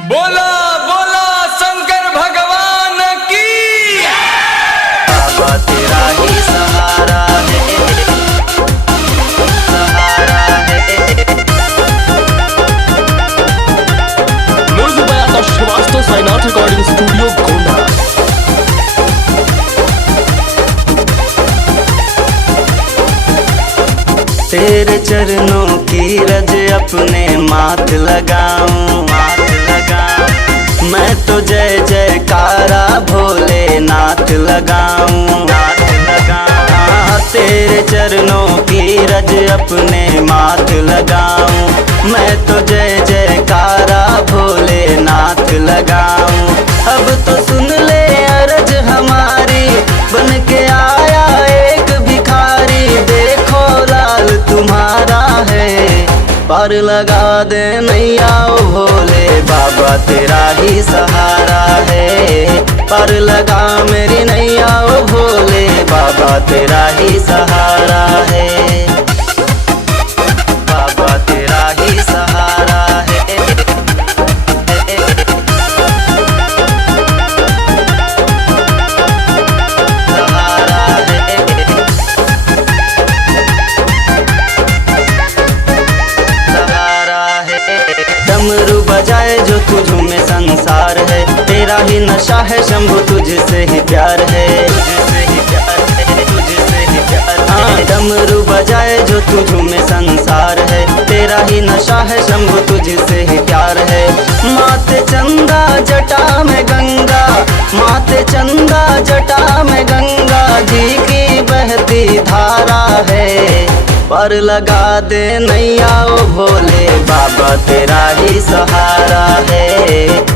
बोला बोला शंकर भगवान की। बाबा तेरा ही सहारा है, सहारा है। Music by Akash Srivastava, Sainath recording studio Gonda. तेरे चरणों की रज अपने माथ लगाऊं, माथ लगाऊं। मैं तो जय जयकारा भोलेनाथ लगाऊं, नाथ लगाऊं। तेरे चरणों की रज अपने माथ लगाऊं। मैं तो जय जयकारा भोलेनाथ लगाऊं। अब तो सुन ले अरज हमारी, बन के आया एक भिखारी। देखो लाल तुम्हारा है, पार लगा दे नैया ओ भोले। बाबा तेरा ही सहारा है, पार लगा मेरी नैया ओ भोले। बाबा तेरा ही सहारा है, बाबा तेरा ही सहारा है। सहारा है, सहारा है। डमरू बजाए जो तुझ में संसार है, तेरा ही नशा है शंभु तुझसे ही प्यार है, तुझसे ही प्यार है, तुझसे ही प्यार है। हाँ, डमरू बजाए जो तुझ में संसार है, तेरा ही नशा है शंभु तुझसे ही प्यार है। माथे चंदा जटा में गंगा, माथे चंदा जटा में गंगा जी की बहती धारा है। पर लगा दे नैया ओ भोले। बाबा तेरा ही सहारा है,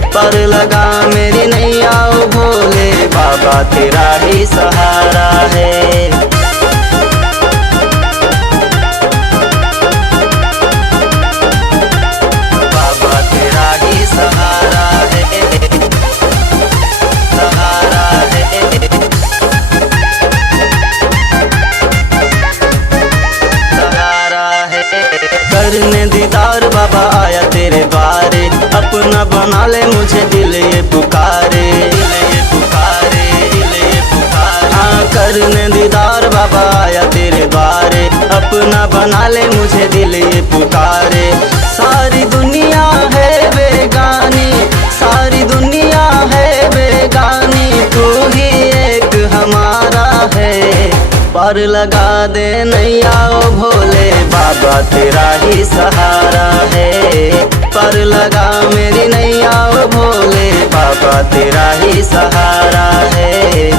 पर लगा मेरी नैया ओ भोले। बाबा तेरा ही सहारा है, बाबा तेरा ही सहारा है, सहारा है। सहारा है। करने दीदार बाबा आया तेरे बारे, अपना बना ले मुझे दिल ये पुकारे, दिल ये पुकारे, दिल ये पुकारे। हाँ, करने दीदार बाबा आया तेरे बारे, अपना बना ले मुझे दिल ये पुकारे। सारी दुनिया है बेगानी, सारी दुनिया है बेगानी, तू ही एक हमारा है। पार लगा दे नैया ओ भोले। बाबा तेरा ही सहारा है, पार लगा मेरी नैया ओ भोले। बाबा तेरा ही सहारा है।